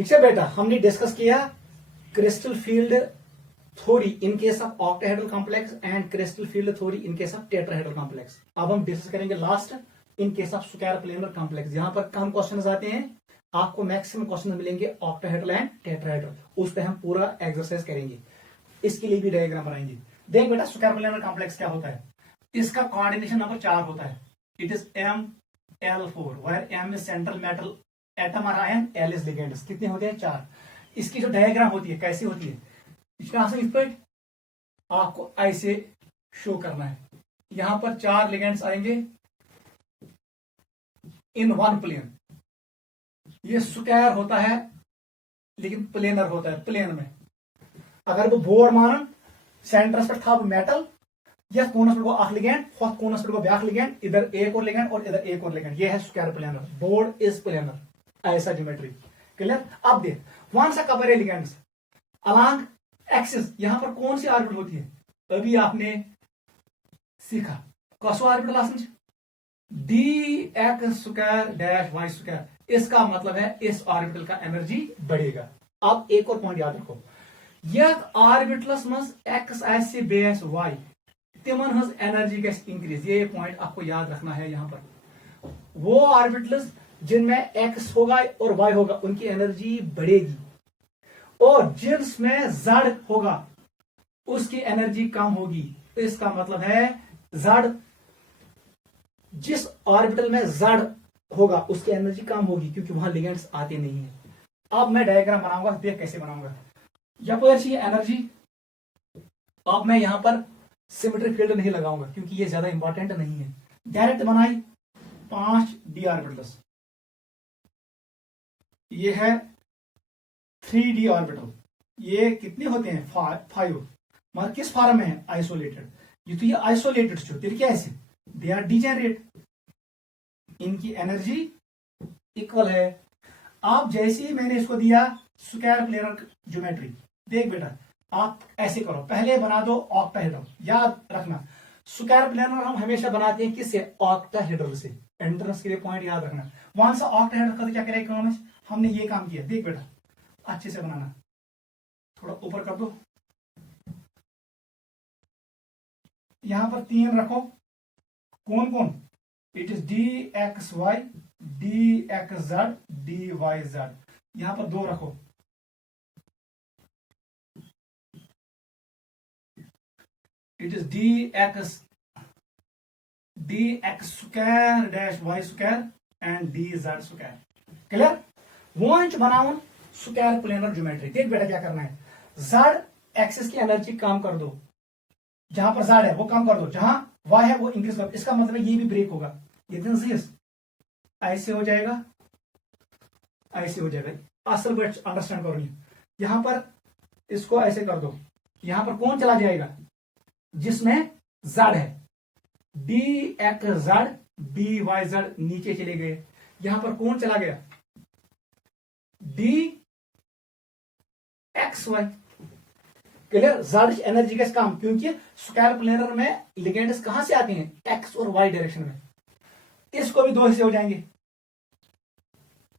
ठीक है बेटा, हमने डिस्कस किया crystal field theory in case of octahedral complex and crystal field theory in case of tetrahedral complex. अब हम डिस्कस करेंगे last in case of square planar complex, जहां पर कम क्वेश्चंस आते हैं, आपको मैक्सिमम क्वेश्चन मिलेंगे ऑक्टाहेड्रल एंड टेट्राहेड्रल, उस पर हम पूरा एक्सरसाइज करेंगे, इसके लिए भी डायग्राम बनाएंगे। देख बेटा, स्क्वायर प्लेनर कॉम्प्लेक्स क्या होता है, इसका कोऑर्डिनेशन नंबर 4 होता है। It is ML4 where M is central metal atom और आयन, L इज लिगेंड्स। कितने होते हैं? 4। इसकी जो डायग्राम होती है कैसी होती है, इस पर आपको ऐसे शो करना है। यहां पर 4 लिगेंड्स आएंगे इन वन प्लेन। ये स्क्वायर होता है लेकिन प्लेनर होता है, प्लेन में। अगर वो बोर्ड मानन सेंटरस पे था मेटल, या कोनस पे अख लिगेंड, हथ कोनस पे ब्याख लिगेंड, इधर एक और लिगेंड और इधर एक और लिगेंड। ये है square planar, board is planar, ऐसा ज्योमेट्री। क्लियर? अब देख, वन सा कवर है लिगेंड्स अलोंग एक्सिस। यहां पर कौन सी ऑर्बिटल होती है? अभी आपने सीखा कसो ऑर्बिटल आसन dx square dash y square. इसका मतलब है इस ऑर्बिटल का एनर्जी बढ़ेगा। अब एक और पॉइंट याद रखो, यह ऑर्बिटलस मज x आसे बेस y, तिमन हज एनर्जी गैस इंक्रीज। ये पॉइंट आपको याद रखना है। यहां पर वो ऑर्बिटल्स जिनमें x होगा और y होगा, उनकी एनर्जी बढ़ेगी, और जिनमें z होगा उसकी एनर्जी कम होगी। तो इसका मतलब है z, जिस ऑर्बिटल में z होगा उसकी एनर्जी कम होगी, क्योंकि वहां लिगेंड्स आते नहीं है। अब मैं डायग्राम बनाऊंगा, देख कैसे बनाऊंगा। यहां पर चाहिए एनर्जी। अब मैं यहां पर सिमेट्रिक फील्ड नहीं लगाऊंगा क्योंकि ये ज्यादा इंपॉर्टेंट नहीं है। डायरेक्ट बनाई 5 d ऑर्बिटल्स, ये है 3d ऑर्बिटल। ये कितने होते हैं? 5। मगर किस फॉर्म में है? आइसोलेटेड। ये तो ये आइसोलेटेड छो, तेरे क्या ऐसे दे आर डिजेनरेट, इनकी एनर्जी इक्वल है। आप जैसे ही मैंने इसको दिया स्क्वायर प्लेनर ज्योमेट्री, देख बेटा आप ऐसे करो, पहले बना दो ऑक्टाहेड्रल। याद रखना स्क्वायर प्लेनर हम हमेशा बनाते हैं किससे? ऑक्टाहेड्रल से। एंट्रेंस के लिए पॉइंट याद रखना। वहां से ऑक्टाहेड्रल का तो क्या करेगा काम, हमने ये काम किया। देख बेटा अच्छे से बनाना, थोड़ा ऊपर कर दो। यहां पर 3 रखो। कौन कौन? It is dxy, dxz, dyz। यहां पर 2 रखो। It is dx square dash y square and dz square. Clear? वो बनाओ स्क्वायर प्लेनर ज्योमेट्री। देख बेटा क्या करना है, z एक्सिस की एनर्जी कम कर दो, जहां पर z है वो कम कर दो, जहां y है वो इंक्रीज कर दो। इसका मतलब ये भी ब्रेक होगा, ये ऐसे हो जाएगा, ऐसे हो जाएगा। असल वर्ड अंडरस्टैंड करो। यहां पर इसको ऐसे कर दो, यहां पर कौन चला जाएगा? जिसमें z है, dxz dyz नीचे चले गए। यहां पर कौन चला गया? dxy। क्लियर? z एनर्जी का काम, क्योंकि स्क्वायर प्लेनर में लिगेंड्स कहां से आते हैं? x और y डायरेक्शन में। इसको भी 2 हिस्से हो जाएंगे।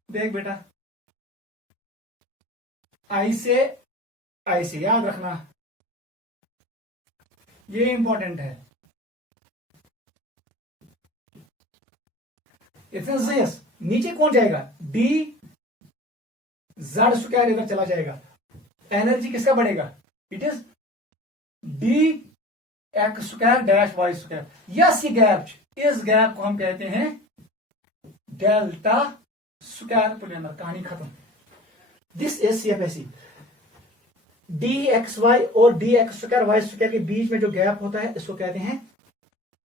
देख बेटा ऐसे ऐसे याद रखना, ये इंपॉर्टेंट है। नीचे कौन जाएगा? d z स्क्वायर इधर चला जाएगा। एनर्जी किसका बढ़ेगा? It is dx square dash y square. Yes, ये गैप, इस गैप को हम कहते हैं डेल्टा स्क्वायर प्लेनर। कहानी खत्म। This is CFSE। dxy और dx स्क्वायर y स्क्वायर के बीच में जो गैप होता है इसको कहते हैं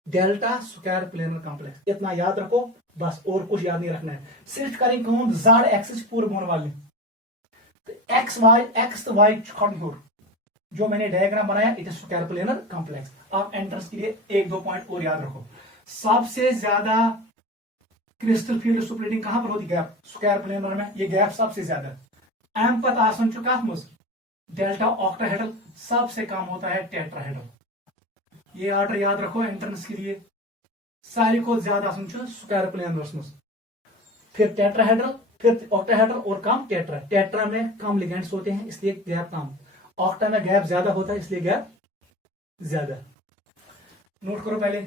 डेल्टा स्क्वायर प्लेनर कॉम्प्लेक्स। इतना याद रखो बस, और कुछ याद नहीं रखना है। सिर्फ करें कौन? z एक्सिस पूरे बोने वाले, एक्स तो वाई छोड़, जो मैंने डायग्राम बनाया it is square planar complex. आप एंट्रेंस के लिए 1-2 पॉइंट और याद रखो। सबसे ज्यादा क्रिस्टल फील्ड सुपरेटिंग कहां पर होती? गैप, स्क्वायर प्लेनर में ये गैप सबसे ज्यादा। एम पत आसन चुका डेल्टा ऑक्टाहेड्रल, सबसे कम होता है टेट्राहेड्रल। ये ऑर्डर याद रखो एंट्रेंस के लिए। सारी को ज्यादा आसन स्क्वायर प्लेनर, फिर टेट्राहेड्रल, फिर ऑक्टाहेड्रल और कम टेट्रा। टेट्रा में कम लिगेंड्स होते हैं इसलिए गैप कम, ऑक्टा में गैप ज्यादा होता है इसलिए गैप ज्यादा। नोट करो पहले।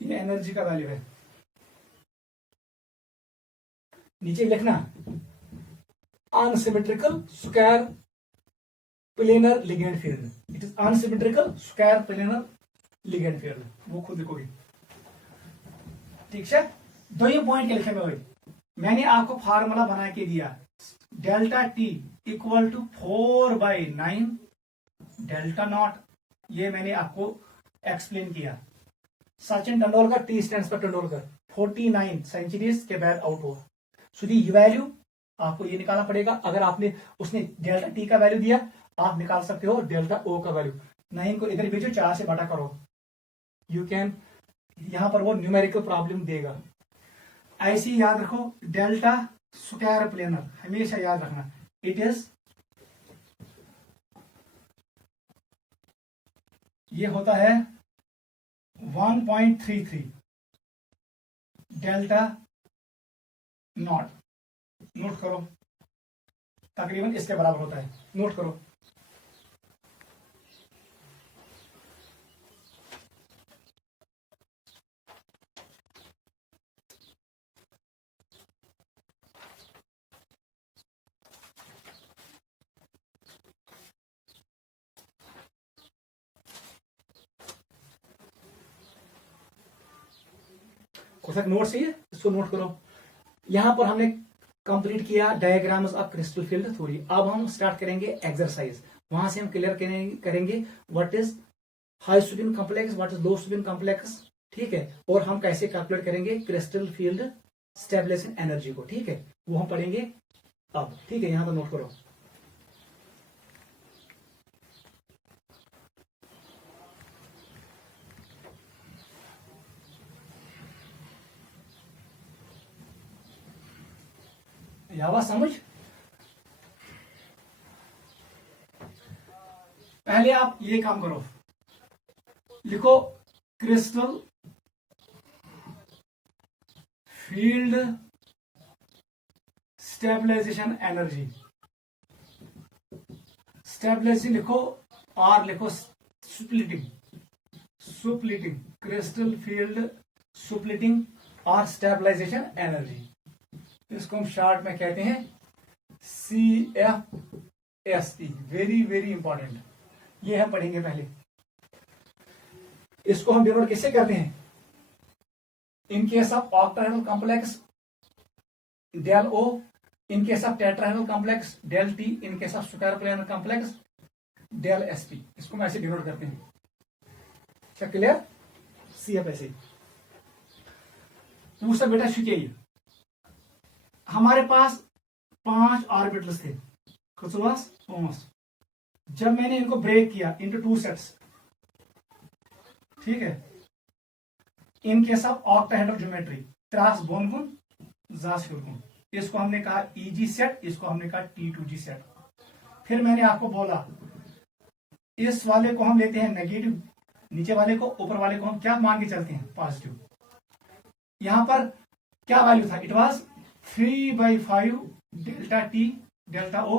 ये एनर्जी का वैल्यू है, नीचे लिखना unsymmetrical square planar ligand field, it is unsymmetrical square planar ligand field, वो खुद लिखोगे। ठीक है, दो ये पॉइंट के लिखे हुए मैंने आपको फार्मूला बना के दिया, delta T equal to 4/9 delta naught, ये मैंने आपको एक्सप्लेन किया। सचिन तेंदुलकर, टी स्टैंड्स पर तेंदुलकर, 49 सेंचुरीज के बाद आउट हुआ। सो दी वैल्यू आपको ये निकालना पड़ेगा। अगर आपने उसने डेल्टा टी का वैल्यू दिया, आप निकाल सकते हो डेल्टा ओ का वैल्यू। 9 को इधर भेजो, 4 से बटा करो, यू कैन, यहां पर वो न्यूमेरिकल प्रॉब्लम देगा। ऐसी याद रखो, डेल्टा स्क्वायर प्लेनर हमेशा याद रखना, इट इज, ये होता है 1.33 डेल्टा नॉट, नोट करो, तकरीबन इसके बराबर होता है, नोट करो। नोट चाहिए, इसको नोट करो। यहां पर हमने कंप्लीट किया diagrams of crystal field theory. अब हम स्टार्ट करेंगे एक्सरसाइज, वहां से हम क्लियर करेंगे what is high spin complex, what is low spin complex, ठीक है, और हम कैसे कैलकुलेट करेंगे क्रिस्टल फील्ड स्टेबलाइजिंग एनर्जी को, ठीक है, वो हम पढ़ेंगे अब, ठीक है। यहां पर नोट करो। आवाज समझ, पहले आप ये काम करो, लिखो crystal field stabilization energy, stabilising लिखो, और लिखो splitting, splitting crystal field splitting और स्टेबलाइजेशन एनर्जी, इसको हम शॉर्ट में कहते हैं CFSE, वेरी वेरी इंपॉर्टेंट, ये हम पढ़ेंगे पहले। इसको हम डिनोट किससे करते हैं, in case of octahedral complex del O, in case of tetrahedral complex del T, in case of square planar complex del SP, इसको हम ऐसे डिनोट करते हैं। क्या क्लियर, CFSE। दूसरा बेटा शिखिए, हमारे पास 5 ऑर्बिटल्स थे, खुशवास 5, जब मैंने इनको ब्रेक किया इनटू 2 सेट्स, ठीक है, इन केस ऑफ ऑक्टाहेड्रल ज्योमेट्री त्रास बोनकुन जास हिरकुन, इसको हमने कहा EG सेट, इसको हमने कहा T2G सेट। फिर मैंने आपको बोला इस वाले को हम लेते हैं नेगेटिव, नीचे वाले को, ऊपर वाले को हम क्या मान के चलते हैं, पॉजिटिव। यहां पर क्या वैल्यू था, it was 3/5 delta T delta O,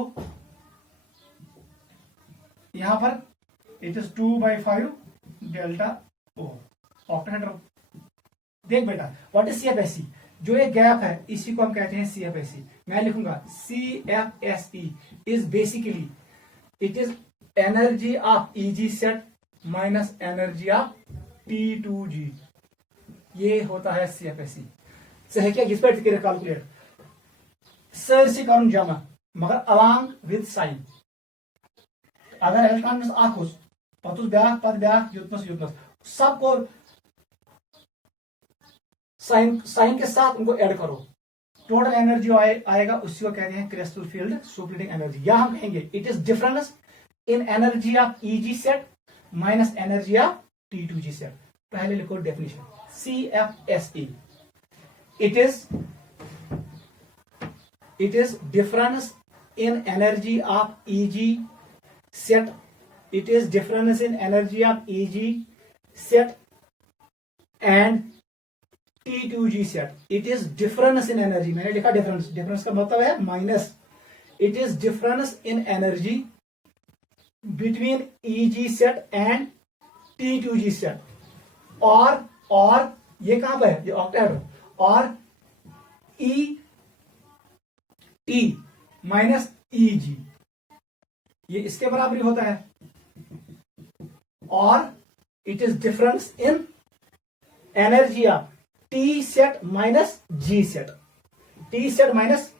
यहां पर it is 2/5 delta O octahedral. देख बेटा, व्हाट इज CFSE, जो ये गैप है इसी को हम कहते हैं CFSE। मैं लिखूंगा CFSE is basically it is energy of EG set minus energy of T2G, ये होता है CFSE। सही क्या, इस पर कैलकुलेट सरसी कर जमा मगर अलॉन्ग विद साइन, अगर इलेक्ट्रॉन अख पत ब्या युतनस सबको साइन के साथ उनको ऐड करो, टोटल एनर्जी आएगा, उसी को कहते हैं क्रिस्टल फील्ड सुपरहीटिंग एनर्जी। या हम कहेंगे it is difference in energy of EG set minus energy of T2G set. पहले लिखो definition, CFSE it is difference in energy of EG set it is difference in energy of Eg set and T2G set. It is difference in energy. मैंने लिखा difference. Difference का मतलब है minus. It is difference in energy between Eg set and T2G set. और ये कहां पर है? ये ऑक्टेहेड्रल. और E T माइनस Eg ये इसके बराबरी होता है. और it is difference in energy of T set minus G set. T set minus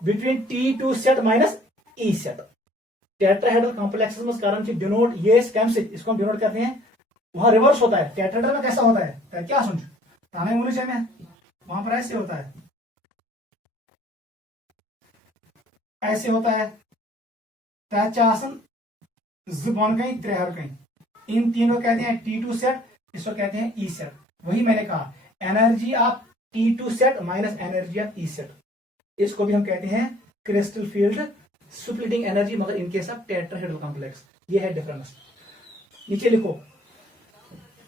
between T2 set minus E set. Tetrahedral complex में कारण डिनोट ये स्कैम से इसको हम डिनोट करते हैं. वहां रिवर्स होता है. टेट्राहेड्रल में कैसा होता है? क्या समझो ताने मुझे में वहां पर ऐसे होता है. ऐसे होता है. तचासन जुबान कहीं त्रेहर कहीं. इन तीनों कहते हैं T2 सेट. इसको कहते हैं ई सेट. वही मैंने कहा energy of T2 set minus energy of E set. इसको भी हम कहते हैं क्रिस्टल फील्ड स्प्लिटिंग एनर्जी, मगर इन केस ऑफ टेट्राहेड्रल कॉम्प्लेक्स. ये है डिफरेंस. नीचे लिखो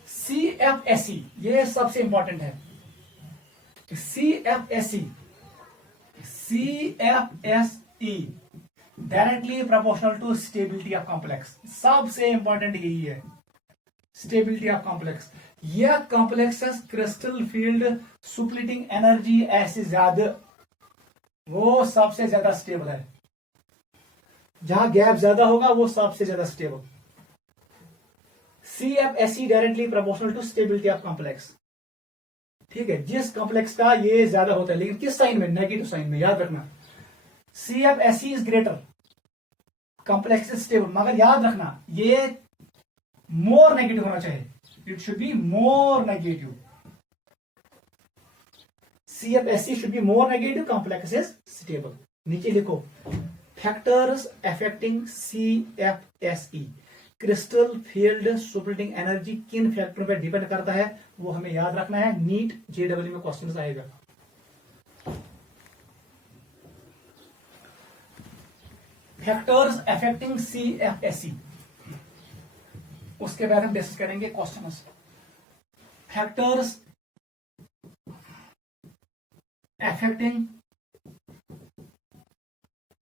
CFSE. ये सबसे इंपॉर्टेंट है. CFSE directly proportional to stability of complex. सबसे इंपॉर्टेंट यही है स्टेबिलिटी ऑफ कॉम्प्लेक्स. यह complexes crystal field splitting energy ऐसे ज्यादा वो सबसे ज्यादा स्टेबल है. जहां गैप ज्यादा होगा वो सबसे ज्यादा stable. CFSE directly proportional to stability of complex. ठीक है. जिस कॉम्प्लेक्स का ये ज्यादा होता है, लेकिन किस साइन में? नेगेटिव साइन में. याद रखना CFSE is greater, complex is stable. मगर याद रखना ये मोर नेगेटिव होना चाहिए. It should be more negative. CFSE should be more negative, complex is stable. नीचे लिखो factors affecting CFSE. Crystal field splitting energy किन फैक्टरों पर डिपेंड करता है वो हमें याद रखना है. नीट JEE में क्वेश्चन आएगा. Factors affecting CFSE. उसके बाद हम डिस्कस करेंगे question. Factors affecting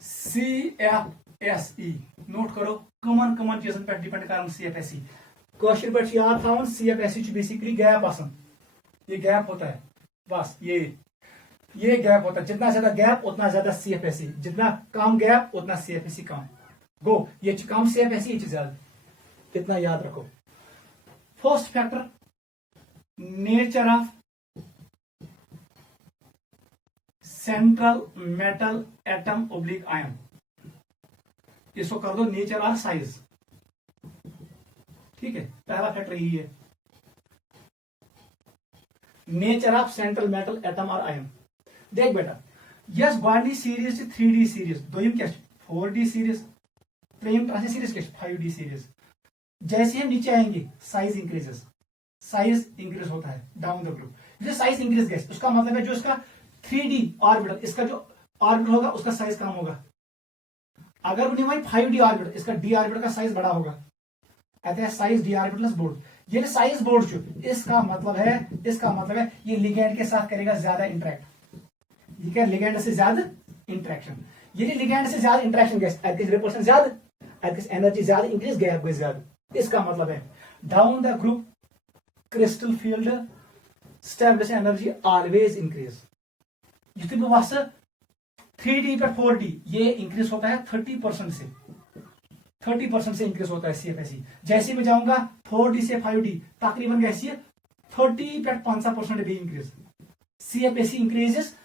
CFSE. Note करो कमन चीजन पे डिपेंड कर CFSE. क्वेश्चन पे याद था CFSE बेसिकली गैप आसन. ये गैप होता है बस. ये गैप होता है. जितना ज्यादा गैप उतना ज्यादा CFSE. जितना कम गैप उतना CFSE कम. गो ये कम CFSE ये ज्यादा. इतना याद रखो. First factor nature of central metal atom oblique ion. इसको कर दो नेचर और साइज. ठीक है. पहला फैक्टर यही है nature of central metal atom और आयन. देख बेटा यस गॉडनी सीरीज 3D सीरीज दोयम क्या 4D सीरीज त्रेम ट्रांस सीरीज क्या 5D सीरीज. जैसे हम नीचे आएंगे साइज इंक्रीजेस. साइज इंक्रीज होता है डाउन द ग्रुप. जैसे साइज इंक्रीज गैस उसका मतलब है जो इसका 3D ऑर्बिटल इसका जो ऑर्बिटल होगा उसका साइज कम होगा. अगर उन्हें वही 5D ऑर्बिटल इसका D ऑर्बिटल का साइज बड़ा होगा. कहते हैं साइज D ऑर्बिटल बोर्ड. ये साइज बोर्ड जो इसका मतलब है ये लिगेंड के साथ करेगा ज्यादा इंटरेक्ट. ये क्या लिगेंड से ज्यादा इंटरेक्शन. ये लिगेंड से ज्यादा इंटरेक्शन गैस रिपल्शन ज्यादा एनर्जी ज्यादा इंक्रीज गैप ज्यादा. इसका मतलब है down the group crystal field stability energy always increase. जितनी भी वहां 3D पर 4D ये इंक्रीज होता है 30% से. 30% से इंक्रीज होता है CFSE. जैसे मैं जाऊंगा 4D से 5D तकरीबन कैसी है 30% भी increase. CFSE increases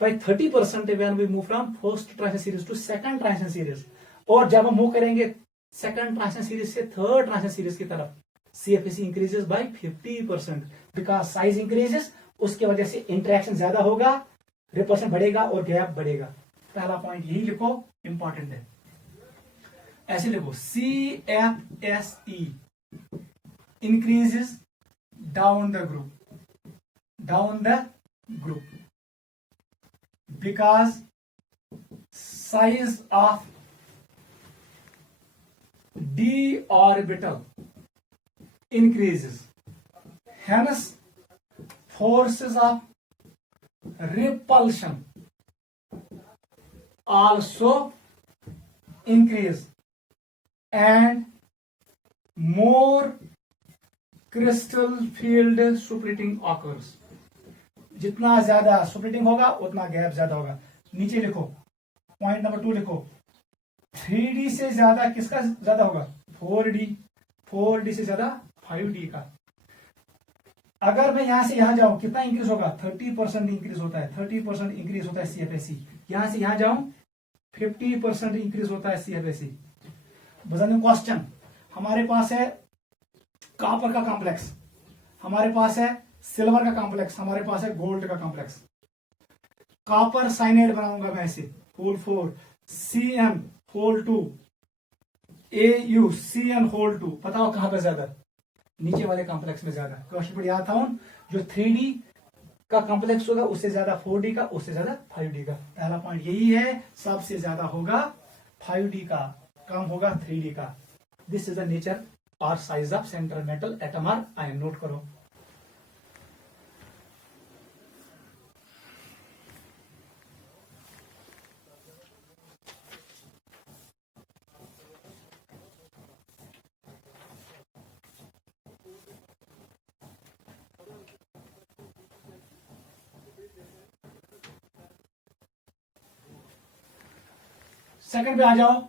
by 30% when we move from first transition series to second transition series. और जब हम मूव करेंगे सेकंड ट्रांजिशन सीरीज से थर्ड ट्रांजिशन सीरीज की तरफ CFSE increases by 50% because size increases. उसके वजह से इंटरेक्शन ज्यादा होगा, रिपल्शन बढ़ेगा और गैप बढ़ेगा. पहला पॉइंट यही लिखो, इंपॉर्टेंट है. ऐसे लिखो CFSE increases down the group because size of d orbital increases, hence forces of repulsion also increase and more crystal field splitting occurs. जितना ज्यादा स्प्लिटिंग होगा उतना गैप ज्यादा होगा. नीचे लिखो पॉइंट नंबर 2 लिखो, 3D से ज्यादा किसका ज्यादा होगा? 4D. 4D से ज्यादा 5D का. अगर मैं यहां से यहां जाऊं कितना इंक्रीज होगा? 30% इंक्रीज होता है. 30% इंक्रीज होता है CFSE. यहां से यहां जाऊं 50% इंक्रीज होता है CFSE. बजाने क्वेश्चन, हमारे पास है कॉपर का कॉम्प्लेक्स, हमारे पास है सिल्वर का कॉम्प्लेक्स, हमारे पास है गोल्ड का कॉम्प्लेक्स. कॉपर साइनाइड बनाऊंगा मैं ऐसे, whole 4, CN whole 2, AU CN whole 2. बताओ कहां पर ज्यादा? नीचे वाले कॉम्प्लेक्स में ज्यादा. क्वेश्चन पर याद था उन जो 3D का कॉम्प्लेक्स होगा उससे ज्यादा 4D का, उससे ज्यादा 5D का. पहला पॉइंट यही है, सबसे ज्यादा होगा 5D का, कम होगा 3D का. दिस इज द नेचर और size of central metal atom और आयन. नोट करो. सेकंड पे आ जाओ,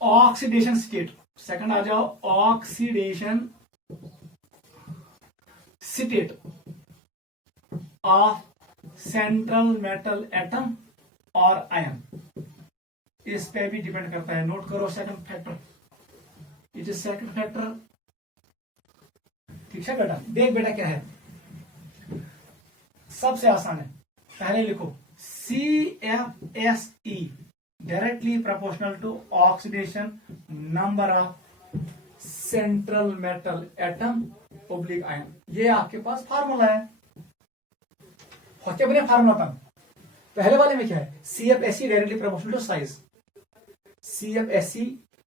ऑक्सीडेशन स्टेट. सेकंड आ जाओ, oxidation state of central metal atom और आयन. इस पे भी डिपेंड करता है. नोट करो second factor. It is second factor. ठीक है बेटा. देख बेटा क्या है, सबसे आसान है. पहले लिखो CFSE directly proportional to oxidation number of central metal atom oblique ion. ये आपके पास फार्मूला है. होते बने फार्मूला था. पहले वाले में क्या है? CFSE directly proportional to size. CFSE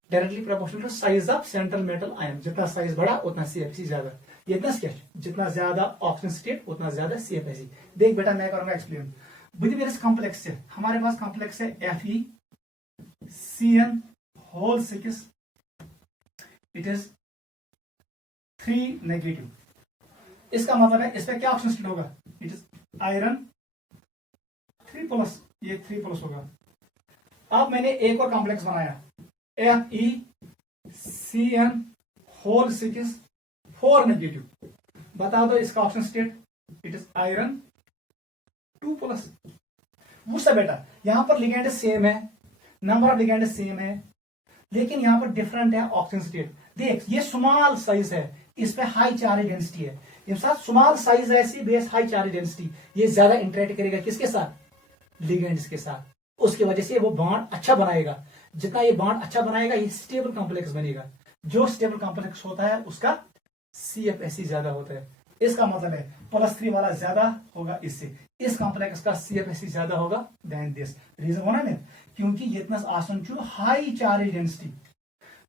directly proportional to size of central metal ion. जितना साइज बड़ा उतना CFSE ज्यादा. ये इतना स्केच, जितना ज्यादा ऑक्सीजन स्टेट उतना ज्यादा CFSE. देख बेटा मैं करूंगा एक्सप्लेन. बुद्धि कॉम्प्लेक्स से हमारे पास कॉम्प्लेक्स है FeCN whole 6. It is 3 negative. इसका मतलब है इस पे क्या ऑक्सीजन स्टेट होगा? It is iron 3+. ये 3+ होगा. अब मैंने एक और कॉम्प्लेक्स बनाया FeCN होल 6 4 नेगेटिव. बता दो इसका oxygen state. It is iron 2+. मुझसे बेटा यहां पर लिगेंड सेम है, नंबर ऑफ लिगेंड सेम है, लेकिन यहां पर डिफरेंट है ऑक्सीजन स्टेट. देख ये स्मॉल साइज है, इस पे हाई चार्ज डेंसिटी है. इस साथ स्मॉल साइज ऐसी बेस हाई चार्ज डेंसिटी, ये ज्यादा इंटरेक्ट करेगा किसके साथ? लिगेंड्स के साथ. उसकी वजह से वो बॉन्ड अच्छा बनाएगा. जितना ये बॉन्ड अच्छा बनाएगा ये स्टेबल कॉम्प्लेक्स बनेगा. जो स्टेबल कॉम्प्लेक्स होता है उसका CFSE ज्यादा होता है. इसका मतलब है +3 वाला ज्यादा होगा इससे. इस कॉम्प्लेक्स का CFSE ज्यादा होगा देन दिस. रीजन होना ना, क्योंकि ये इतना आसन चु high charge density,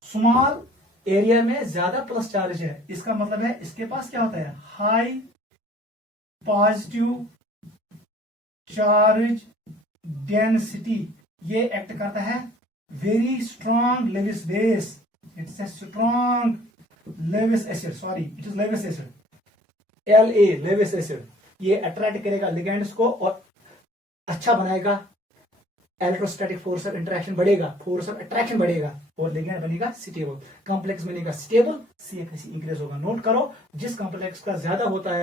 small area में ज्यादा प्लस चार्ज है. इसका मतलब है इसके पास क्या होता है? High positive charge density. ये एक्ट करता है very strong Lewis base. It's a strong Lewis acid. Sorry it is Lewis acid, La Lewis acid. ये अट्रैक्ट करेगा लिगेंड्स को और अच्छा बनाएगा. इलेक्ट्रोस्टैटिक फोर्स ऑफ इंटरेक्शन बढ़ेगा, फोर्स ऑफ अट्रैक्शन बढ़ेगा और लिगेंड बनेगा स्टेबल. कॉम्प्लेक्स बनेगा स्टेबल, CFSE इंक्रीज होगा. नोट करो, जिस कॉम्प्लेक्स का ज्यादा होता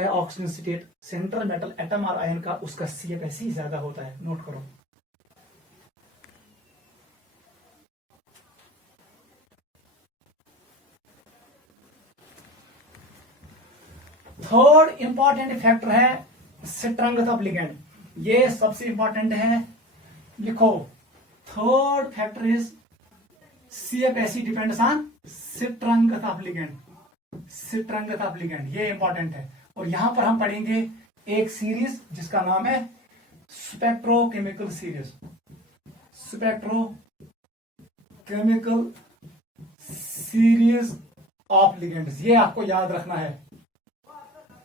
है oxygen state central metal atom और आयन का, उसका CFSE ज्यादा होता है. नोट करो. थर्ड इंपॉर्टेंट फैक्टर है स्ट्रेंथ ऑफ लिगेंड. ये सबसे इंपॉर्टेंट है. लिखो third factor is CFSE depends on strength of ligand. Strength of ligand ये इंपॉर्टेंट है. और यहां पर हम पढ़ेंगे एक सीरीज जिसका नाम है spectrochemical series, spectrochemical series of ligands, ये आपको याद रखना है।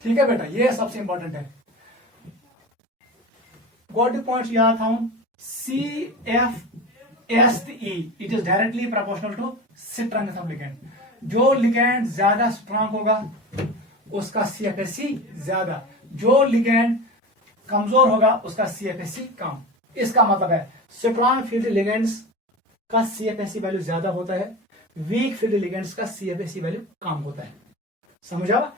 ठीक है बेटा, ये सबसे इंपॉर्टेंट है। गोल्ड पॉइंट याद था, CFSE it is directly proportional to strength of ligand. जो लिगेंड ज्यादा स्ट्रांग होगा उसका CFSE ज्यादा, जो लिगेंड कमजोर होगा उसका CFSE कम। इसका मतलब है स्ट्रांग फील्ड लिगेंड्स का CFSE वैल्यू ज्यादा होता है, वीक फील्ड लिगेंड्स का CFSE वैल्यू कम होता है। समझा?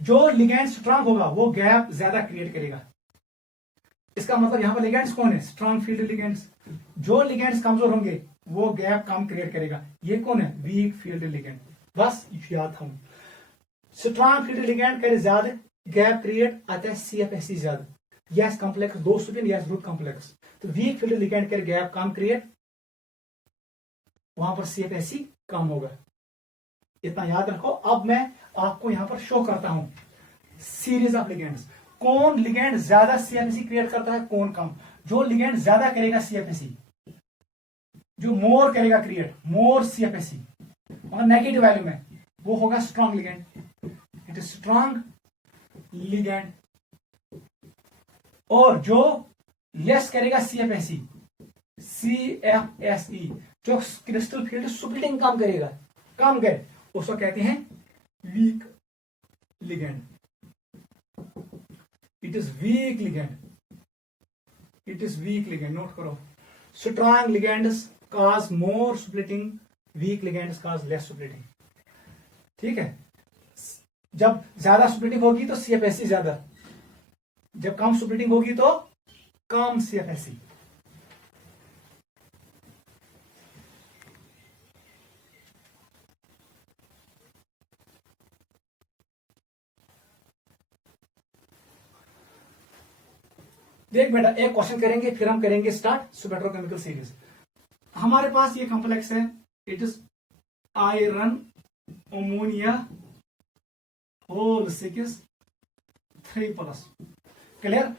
जो लिगेंड स्ट्रांग होगा वो गैप ज्यादा क्रिएट करेगा। इसका मतलब यहां पर लिगेंड्स कौन है? Strong field ligands. जो लिगेंड्स कमजोर होंगे वो गैप कम क्रिएट करेगा। ये कौन है? Week field ligand. बस याद था, स्ट्रांग फील्ड लिगेंड करे ज्यादा गैप क्रिएट, आता है CFSE ज्यादा। यस कॉम्प्लेक्स, दो सुपिन यस रूट कॉम्प्लेक्स। तो वीक फील्ड लिगेंड करे गैप कम क्रिएट, वहां पर CFSE कम होगा। इतना याद रखो। अब मैं आपको यहां पर शो करता हूं सीरीज ऑफ लिगेंड्स। कौन लिगेंड ज्यादा CFSE क्रिएट करता है, कौन कम। जो लिगेंड ज्यादा करेगा CFSE, जो मोर करेगा क्रिएट, मोर CFSE मगर नेगेटिव वैल्यू में, वो होगा strong ligand. It is strong ligand. और जो लेस करेगा CFSE, जो क्रिस्टल फील्ड स्प्लिटिंग कम करेगा, कम करे, उसको कहते हैं weak ligand. It is weak ligand, it is weak ligand. Note करो, strong ligands cause more splitting, weak ligands cause less splitting। ठीक है? जब ज्यादा स्प्लिटिंग होगी तो CFSE ज्यादा, जब कम स्प्लिटिंग होगी तो कम CFSE। देख बेटा, एक क्वेश्चन करेंगे फिर हम करेंगे स्टार्ट स्पेक्ट्रोकेमिकल सीरीज। हमारे पास ये कॉम्प्लेक्स है, it is iron ammonia whole 6 3+। Clear?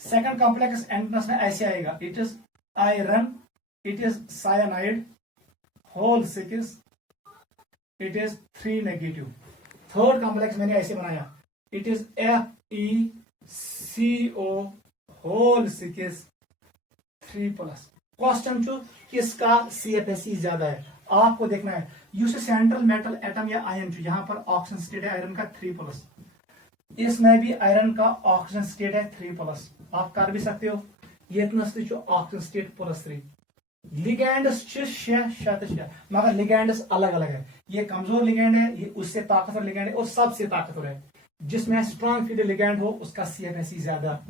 Second complex entrance में ऐसे आएगा, it is iron, it is cyanide whole 6, it is 3-। Third complex मैंने ऐसे बनाया, it is FeCO whole 6 3+। Question जो किसका CFSE ज्यादा है आपको देखना है। यूज सेंट्रल मेटल एटम या आयन, जो यहां पर ऑक्सीजन स्टेट है आयरन का 3+, इसमें भी आयरन का ऑक्सीजन स्टेट है 3+। आप कर भी सकते हो, ये ऑक्सीजन स्टेट +3। लिगेंड्स 6 मगर लिगेंड्स अलग अलग है। ये कमजोर लिगेंड है, ये उससे ताकतवर लिगेंड है, और सबसे ताकतवर है। जिसमें स्ट्रॉन्ग फील्ड लिगेंड हो उसका CFSE ज्यादा,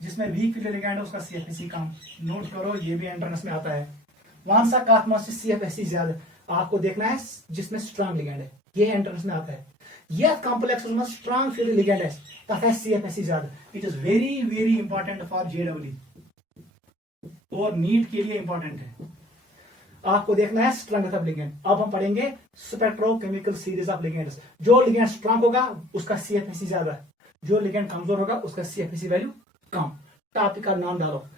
जिसमें वीक फील्ड लिगेंड है उसका CFSE कम। नोट करो, ये भी एंट्रेंस में आता है। कौन सा काटमोस से CFSE ज्यादा आपको देखना है, जिसमें स्ट्रॉन्ग लिगेंड है, ये एंट्रेंस में आता है। यह कॉम्प्लेक्स में स्ट्रॉन्ग फील्ड लिगेंड है, तथा CFSE ज्यादा। It is very very important for JEE और नीट के लिए इंपॉर्टेंट है। आपको देखना है स्ट्रेंथ ऑफ लिगेंड। अब हम पढ़ेंगे स्पेक्ट्रोकेमिकल सीरीज ऑफ लिगेंड्स। जो लिगेंड स्ट्रॉन्ग होगा उसका CFSE ज्यादा, जो लिगेंड कमजोर होगा उसका CFSE वैल्यू कम। टॉपिक का नाम डालो,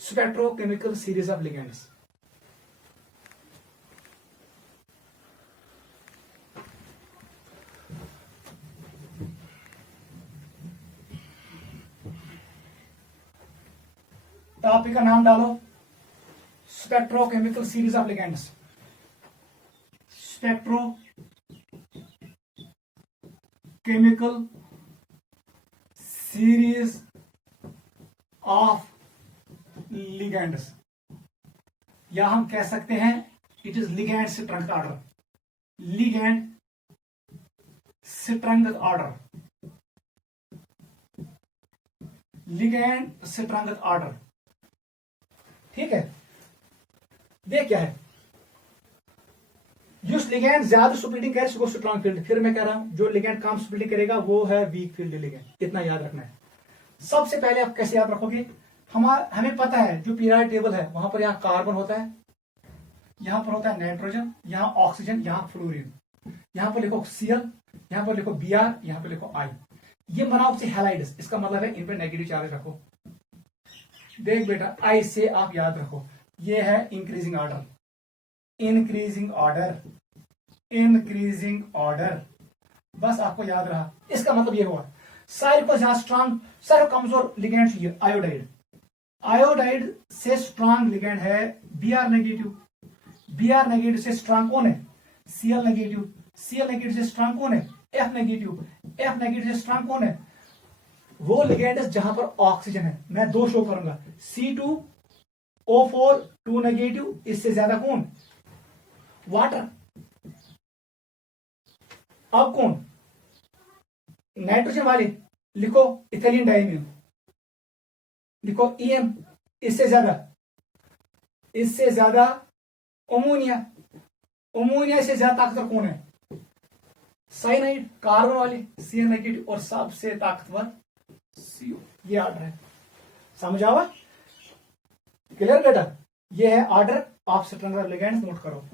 spectrochemical series of ligands. Topic का नाम डालो, spectrochemical series of ligands. Spectrochemical series of ligands, या हम कह सकते हैं it is ligand strength order. Ligand strength order, ligand strength order. ठीक है? देख क्या है, जो लिगेंड ज्यादा स्प्लिटिंग करे उसको स्ट्रॉन्ग फील्ड। फिर मैं कह रहा हूं जो लिगेंड कम स्प्लिटिंग करेगा वो है वीक फील्ड लिगेंड। इतना याद रखना है। सबसे पहले आप कैसे याद रखोगे, हमें पता है जो पीरियोडिक टेबल है वहां पर यहाँ कार्बन होता है, यहां पर होता है नाइट्रोजन, यहां ऑक्सीजन, यहां फ्लोरीन। यहां पर लिखो Cl, यहां पर लिखो Br, यहां पर लिखो I। ये बनाओ से हैलाइड्स, इसका मतलब है इन पर नेगेटिव चार्ज रखो। देख बेटा, आई से आप याद रखो, ये है increasing order, increasing order, increasing order, बस आपको याद रहा। इसका मतलब ये हुआ सारे को ज्यादा स्ट्रांग, सारे कमजोर लिगेंड आयोडाइड, आयोडाइड से स्ट्रांग लिगेंड है B R negative, B R negative से स्ट्रांग कौन है सीएल नेगेटिव, सीएल नेगेटिव से स्ट्रांग कौन है एफ नेगेटिव, एफ नेगेटिव से स्ट्रांग कौन है वो लिगेंड जहां पर ऑक्सीजन है। मैं दो शो करूंगा, C2O4 2 नेगेटिव, इससे ज्यादा कौन वाटर। अब कौन नाइट्रोजन वाले, लिखो इथिलीन डाइमीन, लिखो EM, इससे ज्यादा, इससे ज्यादा अमोनिया, अमोनिया से ज्यादा ताकतवर कौन है साइनाइड, कार्बन वाले CN नेगेटिव, और सबसे ताकतवर CO। ये ऑर्डर है, समझ आवा, क्लियर बेटा। ये है order of structural ligands, note करो।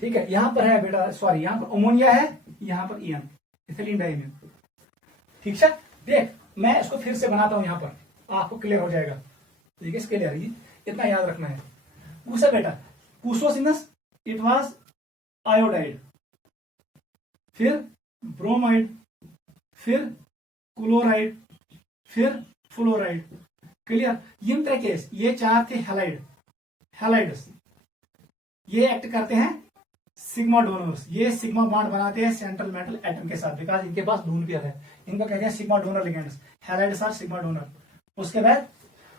ठीक है, यहां पर है बेटा, सॉरी यहां पर अमोनिया है, यहां पर EM इथिलीन डाइमीन। ठीक है, देख मैं इसको फिर से बनाता हूं, यहां पर आपको क्लियर हो जाएगा। ठीक है, क्लियर, इतना याद रखना है। पूछा बेटा कुसोसिनस, इट वाज आयोडाइड, फिर ब्रोमाइड, फिर क्लोराइड, फिर फ्लोराइड। क्लियर, यम त्रे केस, ये चार थे हैलाइड, हैलाइड्स, ये एक्ट करते हैं सिग्मा डोनर्स, ये सिग्मा बॉन्ड बनाते हैं सेंट्रल मेटल एटम के साथ, बिकॉज इनके पास लून पेयर है, इनको कहते हैं sigma donor ligands, halides are sigma donor. उसके बाद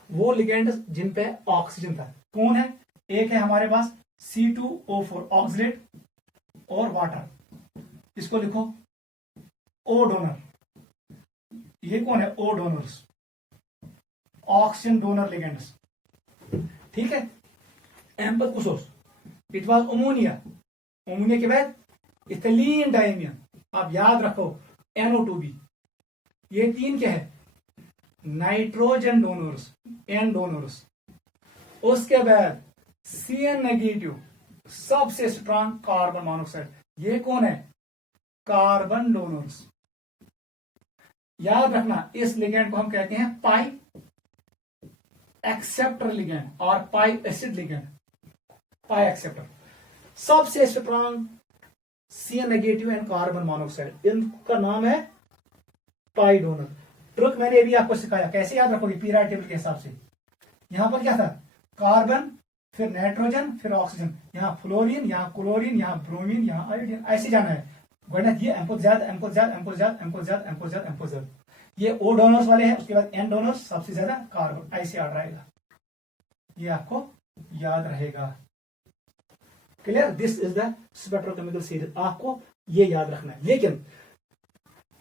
वो लिगेंड्स जिन पे ऑक्सीजन था कौन है, एक है हमारे पास C2O4 ऑक्सीलेट और वाटर, इसको लिखो O डोनर, ये कौन है O donors, oxygen donor ligands. ठीक है, एम पर कुसोस, इट वाज अमोनिया, अमोनिया के बाद इथिलीन डाइमीन, आप याद रखो NO2B, ये तीन क्या है नाइट्रोजन डोनर्स, N डोनर्स। उसके बाद CN नेगेटिव, सबसे स्ट्रांग कार्बन मोनोऑक्साइड, ये कौन है कार्बन डोनर्स। याद रखना इस लिगेंड को हम कहते हैं पाई एक्सेप्टर लिगेंड और पाई एसिड लिगेंड, पाई एक्सेप्टर। सबसे strong CN negative and carbon monoxide, इनका नाम है पाई डोनर। ट्रिक मैंने अभी आपको सिखाया, कैसे याद रखोगे पीरियड टेबल के हिसाब से। यहां पर क्या था कार्बन, फिर नाइट्रोजन, फिर ऑक्सीजन, यहाँ फ्लोरीन, यहाँ क्लोरीन, यहाँ ब्रोमीन, यहाँ आयोडीन, ऐसे जाना है। गणित ये एम्पोजाद एम्पोजाद एम्पोजाद एम्पोजाद एम्पोजाद एम्पोजाद, ये O डोनर्स वाले हैं। उसके बाद N डोनर्स, सबसे ज्यादा कार्बन, ऐसे ऑर्डर आएगा, ये आपको याद रहेगा। Clear, this is the spectrochemical series, आपको ये याद रखना है। लेकिन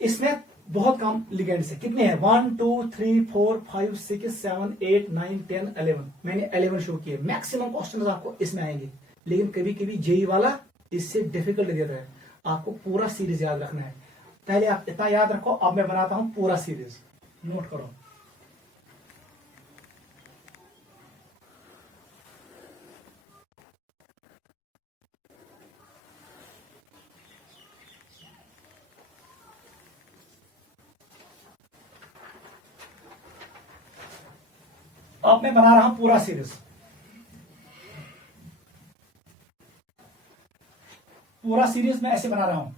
इसमें बहुत कम लिगेंड्स है, कितने हैं 1 2 3 4 5 6 7 8 9 10 11, मैंने 11 शो किए। मैक्सिमम क्वेश्चन आपको इसमें आएंगे, लेकिन कभी कभी जेई वाला इससे डिफिकल्ट देता है। आपको पूरा सीरीज याद रखना है, पहले आप इतना याद रखो, अब मैं बनाता हूं पूरा सीरीज, नोट करो। अब मैं बना रहा हूं पूरा सीरीज, पूरा सीरीज मैं ऐसे बना रहा हूं।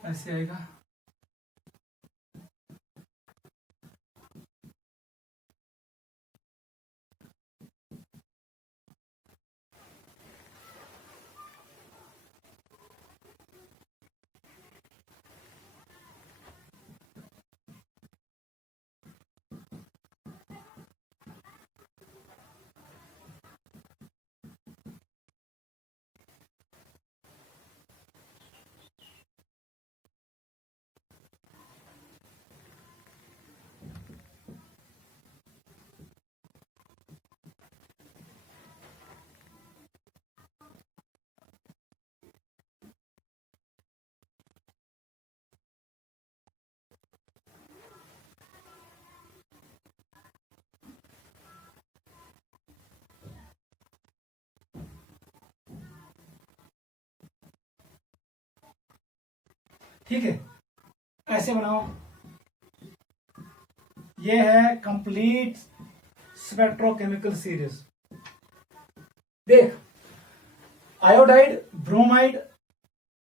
ऐसे आएगा, ठीक है, ऐसे बनाओ। ये है कंप्लीट स्पेक्ट्रोकेमिकल सीरीज। देख, iodide, bromide,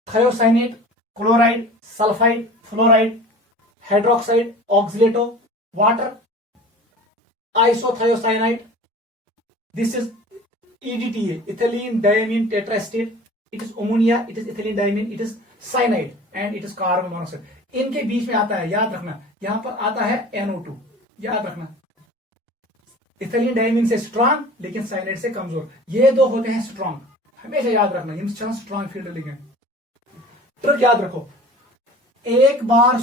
thiocyanate, chloride, sulphide, fluoride, hydroxide, oxalato, water, isothiocyanate. This is EDTA, ethylene diamine tetraestate. It is ammonia, it is ethylene diamine, it is cyanide and it is carbon monoxide. इनके बीच में आता है, याद रखना, यहां पर आता है NO2, याद रखना। इथिलीन डायमीन से स्ट्रांग लेकिन साइनाइड से कमजोर, ये दो होते हैं स्ट्रांग, हमेशा याद रखना, इन स्ट्रांग फील्ड लिगेंड। ट्रिक याद रखो, एक बार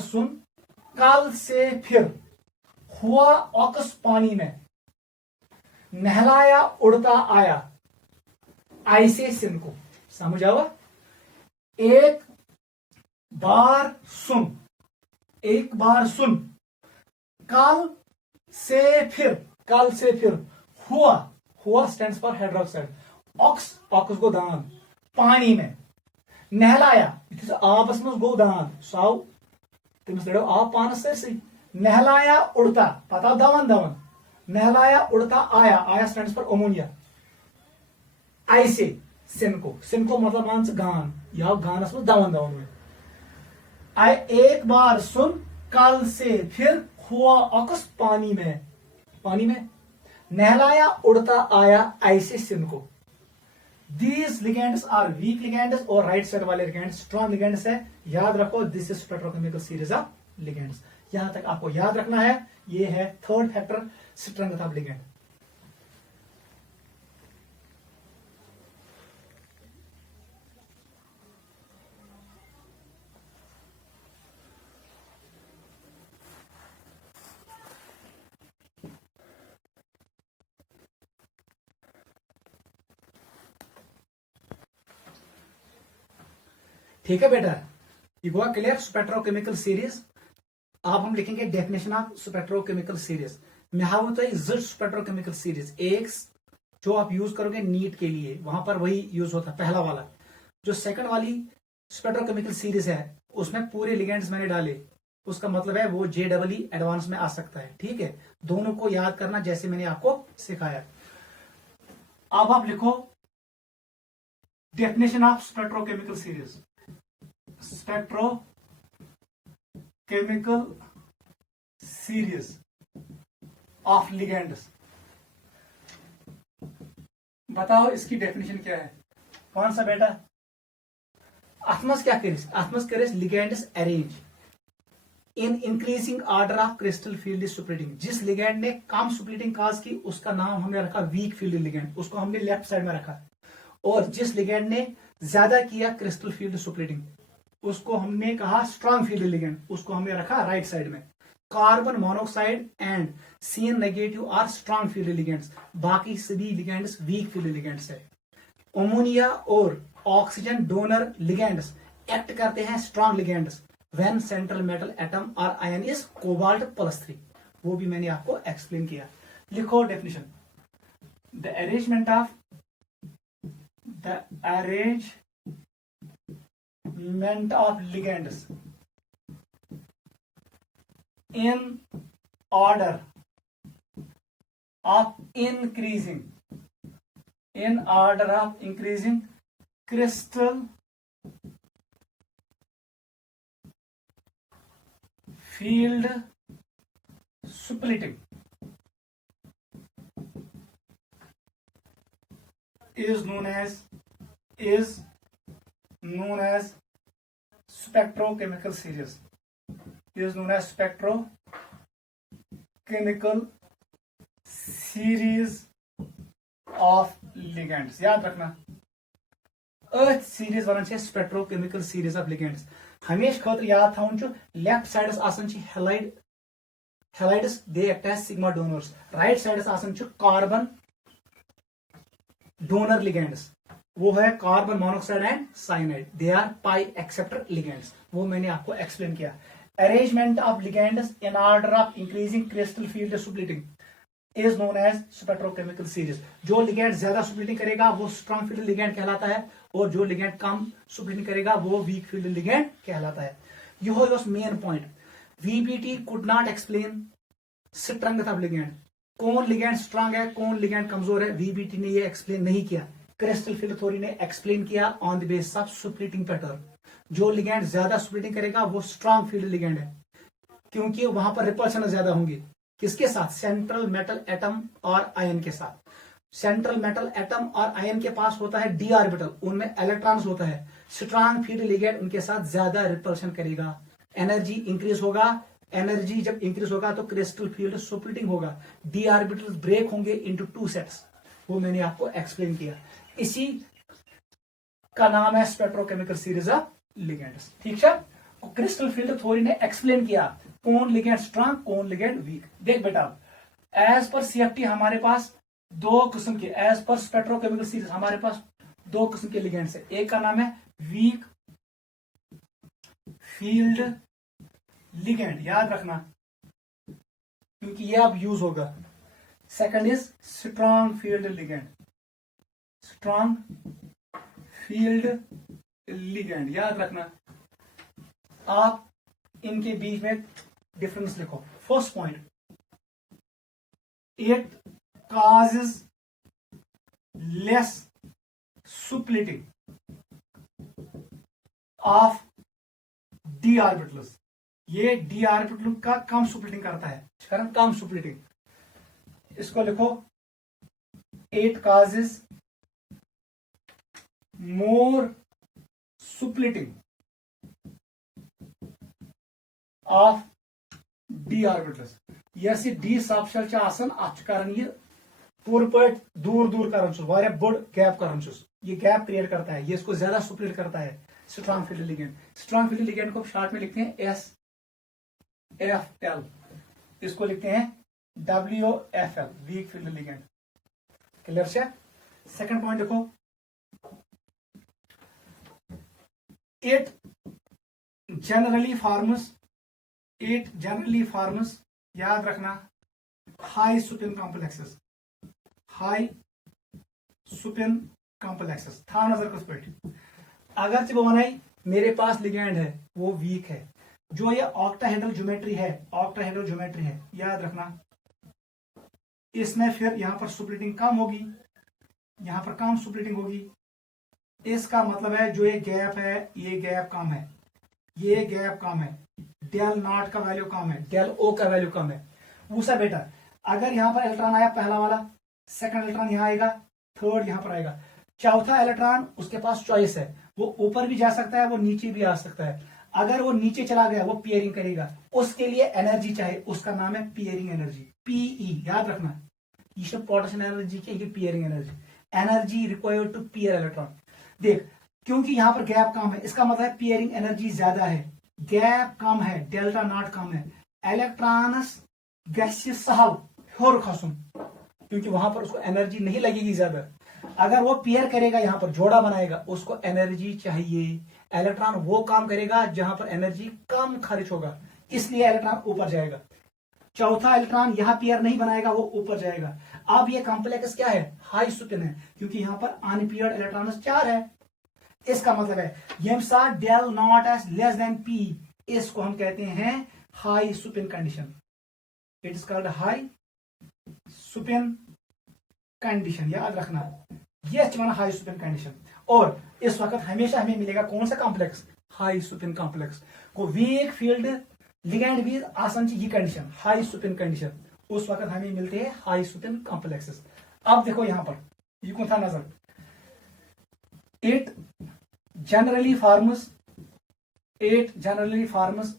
सुन, कल से फिर हुआ ऑक्स पानी में, नहलाया उड़ता आया, ऐसे सिन को समझ आवा। एक बार सुन, कल से फिर हुआ स्टैंड्स फॉर हाइड्रोक्साइड, ऑक्स गो दान पानी में, नहलाया आबस मज गो दान साव तमिस लड़ो आब पानस से, नहलाया उड़ता पता दवन, नहलाया उड़ता आया स्टैंड्स फॉर अमोनिया, ऐसे सिन को मतलब मान गान, या गानस में दवन में। एक बार सुन, कल से फिर हुआ ऑक्स पानी में, नहलाया उड़ता आया ऐसे सिन को। These ligands are weak ligands और राइट साइड वाले ligands स्ट्रॉन्ग ligands है, याद रखो। This is petrochemical series of ligands। यहां तक आपको याद रखना है, ये है third factor, strength of ligand. ठीक है बेटा, ये हुआ क्लियर स्पेक्ट्रोकेमिकल सीरीज। अब हम लिखेंगे डेफिनेशन ऑफ स्पेक्ट्रोकेमिकल सीरीज। मैं हाउ तो स्पेक्ट्रोकेमिकल सीरीज, एक जो आप यूज करोगे नीट के लिए, वहां पर वही यूज होता है पहला वाला। जो सेकंड वाली स्पेक्ट्रोकेमिकल सीरीज है उसमें पूरे लिगेंड्स मैंने डाले, उसका मतलब है वो JEE एडवांस में आ सकता है। ठीक है, दोनों को याद करना जैसे मैंने आपको सिखाया। अब आप लिखो definition of spectrochemical series. Spectrochemical series of ligands, बताओ इसकी डेफिनेशन क्या है। कौन सा बेटा, अथमस क्या करें, अथमस करें ligands arrange in increasing order of crystal field splitting. जिस लिगेंड ने कम स्प्लिटिंग काज की उसका नाम हमने रखा वीक फील्ड लिगेंड, उसको हमने लेफ्ट साइड में रखा। और जिस लिगेंड ने ज्यादा किया क्रिस्टल फील्ड स्प्लिटिंग उसको हमने कहा स्ट्रॉन्ग फील्ड लिगेंड, उसको हमने रखा राइट साइड में। Carbon monoxide and CN negative are strong field ligands, बाकी सभी लिगेंड्स वीक फील्ड लिगेंड्स है। अमोनिया और ऑक्सीजन डोनर लिगेंड्स एक्ट करते हैं strong ligands when central metal atom और आयन इज कोबाल्ट +3, वो भी मैंने आपको एक्सप्लेन किया। लिखो definition, the arrangement of ligands in order of increasing crystal field splitting is known as spectrochemical series, is known as spectrochemical series of ligands। याद रखना, अर्थ series one spectrochemical series of ligands. हमेशा खतर याद थवन left साइडस आसान halides, they act as sigma donors. Right साइडस आसान कार्बन डोनर लिगेंड्स, वो है carbon monoxide and cyanide, they are pi acceptor ligands, वो मैंने आपको एक्सप्लेन किया। Arrangement of ligands in order of increasing crystal field splitting, is known as spectrochemical series. जो ligand ज्यादा सुप्लिटिंग करेगा वो स्ट्रॉन्ग फील्ड लिगेंड कहलाता है, और जो लिगेंड कम सुप्लिटिंग करेगा वो वीक फील्ड लिगेंड कहलाता है। यह main point. VBT could not explain strength of ligand. कौन लिगेंड स्ट्रांग है, कौन लिगेंड कमजोर है, वीबीटी ने ये एक्सप्लेन नहीं किया। क्रिस्टल फील्ड थ्योरी ने एक्सप्लेन किया on the basis of splitting pattern. जो लिगेंड ज्यादा सुप्लिटिंग करेगा वो स्ट्रांग फील्ड लिगेंड है, क्योंकि वहां पर रिपल्शन ज्यादा होंगे। किसके साथ? सेंट्रल मेटल एटम और आयन के साथ। सेंट्रल मेटल एटम और आयन के पास होता है डी ऑर्बिटल, उनमें इलेक्ट्रॉन्स होता है। स्ट्रांग फील्ड लिगेंड उनके साथ ज्यादा रिपल्शन करेगा, एनर्जी इंक्रीज होगा। एनर्जी जब इंक्रीज होगा तो क्रिस्टल फील्ड सुप्लिटिंग होगा, डी ऑर्बिटल्स ब्रेक होंगे इनटू टू सेट्स। वो मैंने आपको एक्सप्लेन किया। इसी का नाम है स्पेक्ट्रोकेमिकल सीरीज ऑफ लिगेंड्स। ठीक है, क्रिस्टल फील्ड थ्योरी ने एक्सप्लेन किया कौन लिगेंड स्ट्रांग, कौन लिगेंड वीक। देख बेटा, एज पर सीएफटी हमारे पास दो किस्म के, एज पर स्पेक्ट्रोकेमिकल सीरीज हमारे पास दो किस्म के लिगेंड्स है। एक का नाम है वीक फील्ड लिगेंड, याद रखना क्योंकि ये अब यूज होगा। Second is strong field ligand, strong field ligand, याद रखना। आप इनके बीच में डिफरेंस लिखो। First point, it causes less splitting of d orbitals। ये d ऑर्बिटल का कम सुप्लिटिंग करता है, कारण कम सुप्लिटिंग। इसको लिखो, it causes more splitting of d orbitals। Yes D subshell आसान ये पूर पट दूर दूर कर बड़ गैप कर, ये गैप क्रिएट करता है, ये इसको ज्यादा सुप्लिट करता है। Strong field ligand, strong field ligand को शॉर्ट में लिखते हैं SFL, इसको लिखते हैं WFL, week field ligand. Clear है? सेकंड पॉइंट देखो, इट जनरली फॉर्म्स, याद रखना, high Supin complexes, high Supin complexes. था नजर कुछ पे, अगर से वो बनाई मेरे पास लिगेंड है वो वीक है। जो ये ऑक्टाहेड्रल ज्योमेट्री है, ऑक्टाहेड्रल ज्योमेट्री है, याद रखना, इसमें फिर यहां पर सुप्लिटिंग कम होगी, यहां पर कम सुप्लिटिंग होगी। इसका मतलब है जो ये गैप है, ये गैप कम है, ये गैप कम है, डेल नॉट का वैल्यू कम है, डेल ओ का वैल्यू कम है। दूसरा बेटा, अगर यहां पर इलेक्ट्रॉन आया पहला वाला, सेकंड इलेक्ट्रॉन यहां आएगा, थर्ड यहां पर आएगा, चौथा इलेक्ट्रॉन उसके पास चॉइस है, वो ऊपर भी जा सकता है, वो नीचे भी आ सकता है। अगर वो नीचे चला गया वो पियरिंग करेगा, उसके लिए एनर्जी चाहिए, उसका नाम है पियरिंग एनर्जी, पीई, याद रखना। ये पोटेंशियल एनर्जी की, ये pairing energy, energy required to pair electron. देख, क्योंकि यहां पर गैप कम है, इसका मतलब है पियरिंग एनर्जी ज्यादा है, गैप कम है, डेल्टा नॉट कम है, इलेक्ट्रॉन्स गैस सहल होर खसुन, क्योंकि वहां पर उसको एनर्जी नहीं लगेगी ज्यादा। अगर वो पेयर करेगा, यहां पर जोड़ा बनाएगा, उसको एनर्जी चाहिए। इलेक्ट्रॉन वो काम करेगा जहां पर एनर्जी कम खर्च होगा, इसलिए इलेक्ट्रॉन ऊपर जाएगा। चौथा इलेक्ट्रॉन यहां पेयर नहीं बनाएगा, वो ऊपर जाएगा। अब ये कॉम्प्लेक्स क्या है? हाई सुपिन है, क्योंकि यहां पर अनपेयर्ड इलेक्ट्रॉन 4 है। इसका मतलब है यम सा del naught is less than P, इसको हम कहते हैं high spin condition. It is called high spin condition, याद रखना, ये हाई सुपिन कंडीशन। और इस वक्त हमेशा हमें मिलेगा कौन सा कॉम्प्लेक्स? हाई सुपिन कॉम्प्लेक्स को वीक फील्ड लिगेंड भी आसान ये कंडीशन, हाई सुपिन कंडीशन, उस वक्त हमें मिलते हैं हाई सुपिन कॉम्प्लेक्सेस। अब देखो यहां पर ये कौन था नजर, it generally forms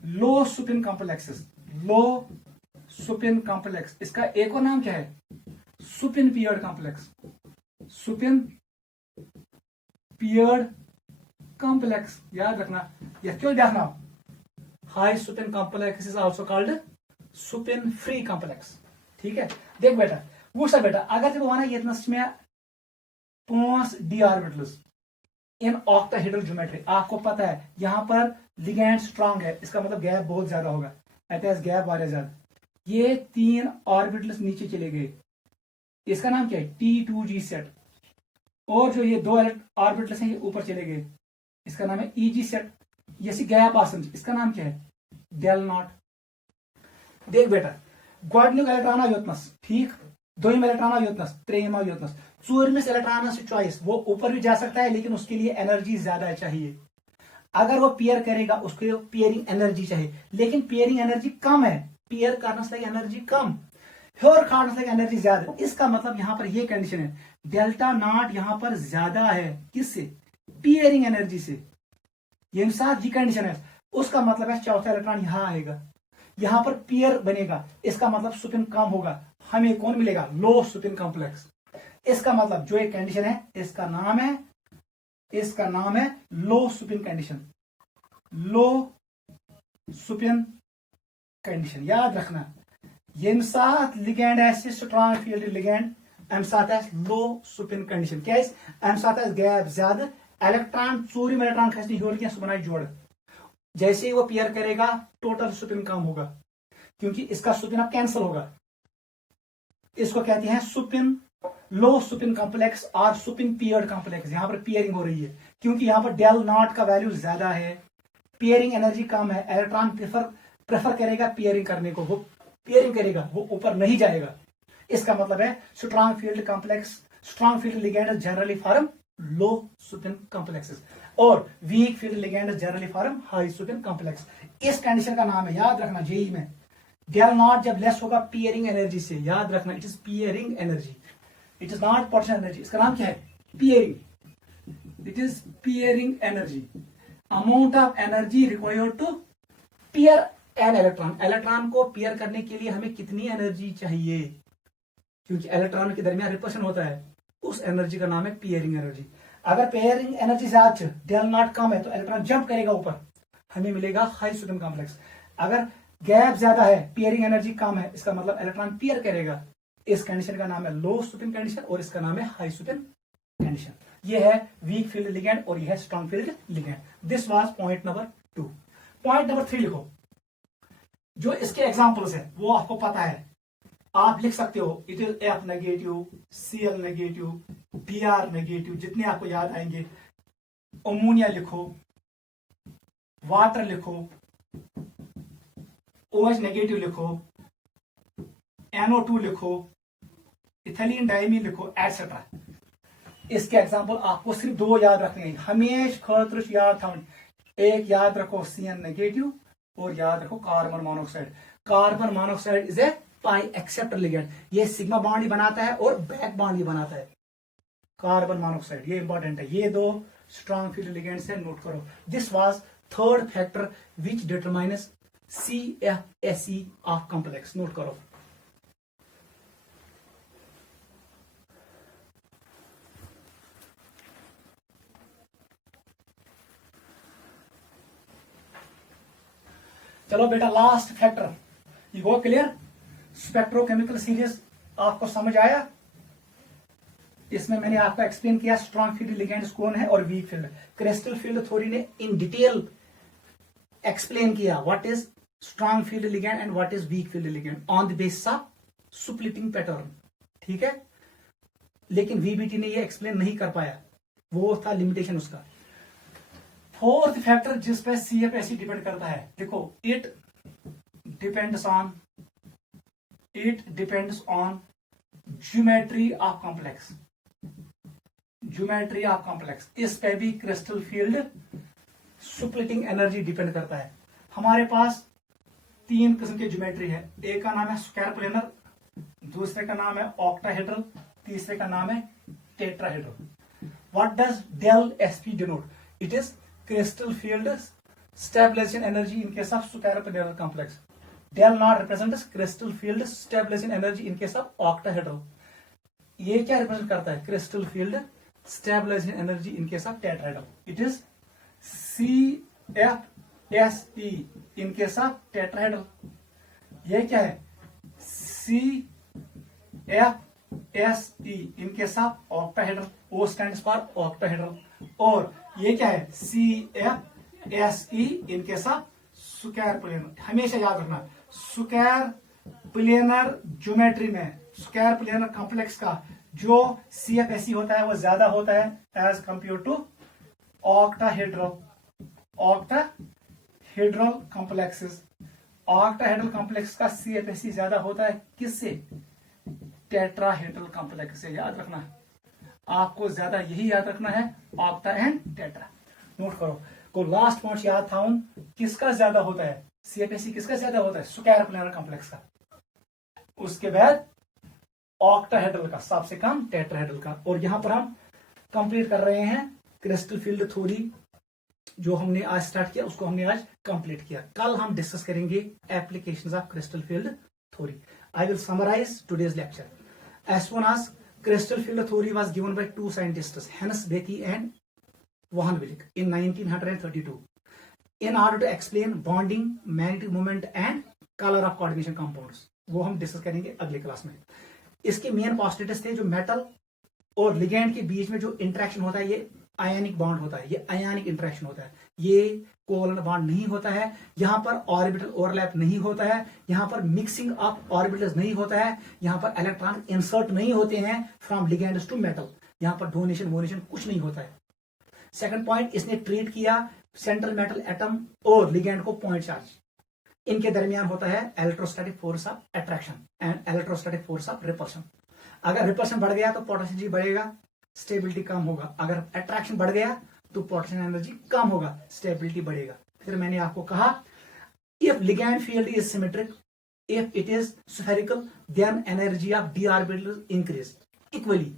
low Supin complexes, low Supin complex. इसका एक और नाम क्या है? Supin peered complex, Supin peered complex, याद रखना। यह क्यों देखना, high Supin complex is also called Supin free complex. ठीक है, देख बेटा, वो सब बेटा, अगर जब वहां ये में 5 D orbitals in octahedral geometry, आपको पता है यहां पर लिगेंड स्ट्रांग है, इसका मतलब गैप बहुत ज्यादा होगा, गैप वाले ज्यादा। ये 3 ऑर्बिटल्स नीचे चले गए, इसका नाम क्या है, T2G सेट। और जो ये 2 ऑर्बिटल्स हैं ये ऊपर चले गए, इसका नाम है EG सेट। ये गैप आसन, इसका नाम क्या है, डेल नॉट। देख बेटा, गोडनिक इलेक्ट्रॉन आव योतनस, ठीक, दोयम इलेक्ट्रॉन आव योतनस, त्रेयम आव योतनस, चूरमिस इलेक्ट्रॉन चॉइस, वो ऊपर भी जा सकता है लेकिन उसके लिए एनर्जी ज्यादा चाहिए। अगर वो पेयर करेगा उसको पेयरिंग एनर्जी चाहिए, लेकिन पेयरिंग एनर्जी कम है, पेयर करने लगे एनर्जी कम, फ्योर खाने लगे एनर्जी ज्यादा। इसका मतलब यहां पर ये कंडीशन है, डेल्टा नॉट यहां पर ज्यादा है, किससे, पेयरिंग एनर्जी से। ये साथ ये कंडीशन है, उसका मतलब है चौथा इलेक्ट्रॉन यहां आएगा, यहां पर पेयर बनेगा, इसका मतलब स्पिन कम होगा, हमें कौन मिलेगा, लो स्पिन कॉम्प्लेक्स। इसका मतलब जो एक कंडीशन है इसका नाम है लो स्पिन कंडीशन, लो स्पिन कंडीशन। याद रखना, यम साथ लिगेंड आसि स्ट्रांग फील्ड लिगेंड, अम साथ लो स्पिन कंडीशन, क्या अम साथ गैप ज्यादा, इलेक्ट्रॉन चूरिम इलेक्ट्रॉन खसने हर क्या, बनाए जोड़। जैसे ही वो पेयर करेगा टोटल स्पिन कम होगा, क्योंकि इसका स्पिन अब कैंसिल होगा। इसको कहते हैं स्पिन, लो स्पिन कॉम्प्लेक्स और स्पिन पेयर्ड कॉम्प्लेक्स। यहां पर पेयरिंग हो रही है क्योंकि यहां पर डेल नॉट का वैल्यू ज्यादा है, पेयरिंग एनर्जी कम है, इलेक्ट्रॉन प्रेफर करेगा पेयरिंग करने को, वो पेयरिंग करेगा, वो ऊपर नहीं जाएगा। इसका मतलब है strong field complex, strong field ligand generally form low spin complexes और weak field ligand generally form high spin complex. इस कंडीशन का नाम है, याद रखना, जेई में डेल नॉट जब लेस होगा पेयरिंग एनर्जी से, याद रखना it is pairing energy, it is not potential energy. इसका नाम क्या है, pairing, it is pairing energy, amount of energy required to pair an electron. Electron को पेयर करने के लिए हमें कितनी एनर्जी चाहिए, क्योंकि इलेक्ट्रॉन के दरमियान रिपल्शन होता है, उस एनर्जी का नाम है पेयरिंग एनर्जी। अगर पेयरिंग एनर्जी ज्यादा, डेल नॉट कम है तो इलेक्ट्रॉन जंप करेगा ऊपर, हमें मिलेगा हाई स्पिन कॉम्प्लेक्स। अगर गैप ज्यादा है, पेयरिंग एनर्जी कम है, इसका मतलब इलेक्ट्रॉन पेयर करेगा। इस कंडीशन का नाम है लो स्पिन कंडीशन और इसका नाम है हाई स्पिन कंडीशन। ये है वीक फील्ड लिगेंड और ये है strong field ligand. This was point number 2। Point number 3 लिखो, जो इसके एग्जांपल्स है वो आपको पता है, आप लिख सकते हो। It is F negative, Cl negative, Br negative, जितने आपको याद आएंगे। अमोनिया लिखो, वाटर लिखो, OH नेगेटिव लिखो, NO2 लिखो, इथिलीन डाइमीन लिखो, एटसेट्रा। इसके एग्जांपल आपको सिर्फ 2 याद रखने हैं, हमेशा खतर याद था। एक याद रखो Cn नेगेटिव और याद रखो carbon monoxide. Carbon monoxide is a pi acceptor ligand, ये सिग्मा बॉन्ड ही बनाता है और बैक बॉन्ड ही बनाता है, कार्बन मोनोऑक्साइड, ये इंपॉर्टेंट है। ये 2 स्ट्रॉन्ग फील्ड लिगेंड्स है, नोट करो। This was third factor which determines CFSE of complex, note करो। चलो बेटा, last factor, you go clear. Spectrochemical series आपको समझ आया? इसमें मैंने आपको एक्सप्लेन किया स्ट्रॉन्ग फील्ड लिगेंड्स कौन है और weak field. Crystal field theory ने इन डिटेल एक्सप्लेन किया what is strong field ligand and what is weak field ligand on the basis of splitting pattern, ठीक है। लेकिन वीबीटी ने ये एक्सप्लेन नहीं कर पाया, वो था लिमिटेशन उसका। फोर्थ फैक्टर जिस पे CFSE डिपेंड करता है, देखो, it depends on geometry of complex, geometry of complex. इस पे भी crystal field splitting energy depend करता है। हमारे पास 3 किस्म की ज्योमेट्री है, एक का नाम है स्क्वायर प्लेनर, दूसरे का नाम है ऑक्टाहेड्रल, तीसरे का नाम है tetrahedral. What does del SP denote? It is crystal field stabilization energy in case of square complex. Del not represents crystal field stabilization energy in case of octahedral. ये क्या represent करता है? crystal field stabilization energy in case of tetrahedral. It is CFSE in case of tetrahedral. ये क्या है? CFSE in case of octahedral. O stands for octahedral. और ये क्या है? CFSE in case of square planar. हमेशा याद रखना, स्क्वायर प्लेनर ज्योमेट्री में स्क्वायर प्लेनर कॉम्प्लेक्स का जो CFSE होता है वो ज्यादा होता है as compare to octahedral complexes. Octahedral complex का CFSE ज्यादा होता है किससे? टेट्राहेड्रल कॉम्प्लेक्स से। याद रखना, आपको ज्यादा यही याद रखना है, ऑक्टा एंड टेट्रा। नोट करो। को लास्ट पॉइंट याद था किसका ज्यादा होता है CFSE, किसका ज्यादा होता है? स्क्वायर प्लेनर कॉम्प्लेक्स का। उसके बाद ऑक्टाहेड्रल का, सबसे कम टेट्राहेड्रल का। और यहां पर हम कंप्लीट कर रहे हैं क्रिस्टल फील्ड थ्योरी, जो हमने आज स्टार्ट किया उसको हमने आज कंप्लीट किया। कल हम डिस्कस करेंगे applications of crystal field theory. I will summarise today's lecture. As soon as crystal field theory was given by two scientists, Hans Bethe and Johann Willich, in 1932 in order to explain bonding, magnetic moment and color of coordination compounds। वो हम discuss करेंगे अगले class में। इसके main postulates थे जो metal और ligand के बीच में जो इंटरेक्शन होता है ये आयनिक बॉन्ड होता है, ये आयनिक इंटरेक्शन होता है, ये कोवलेंट बॉन्ड नहीं होता है, यहां पर ऑर्बिटल ओवरलैप नहीं होता है, यहां पर मिक्सिंग ऑफ ऑर्बिटल्स नहीं होता है, यहां पर इलेक्ट्रॉन इंसर्ट नहीं होते हैं फ्रॉम लिगेंड्स टू मेटल, यहां पर डोनेशन वोनेशन कुछ नहीं होता है। सेकंड पॉइंट, इसने ट्रीट किया सेंट्रल मेटल एटम और लिगेंड को पॉइंट चार्ज, इनके दरमियान होता है electrostatic force of attraction and electrostatic force of repulsion. अगर रिपल्शन बढ़ गया तो पोटेंशियल बढ़ेगा, स्टेबिलिटी कम होगा। अगर अट्रैक्शन बढ़ गया तो पोटेंशियल एनर्जी कम होगा, स्टेबिलिटी बढ़ेगा। फिर मैंने आपको कहा if ligand field is symmetric, if it is spherical, then energy of D orbital increase equally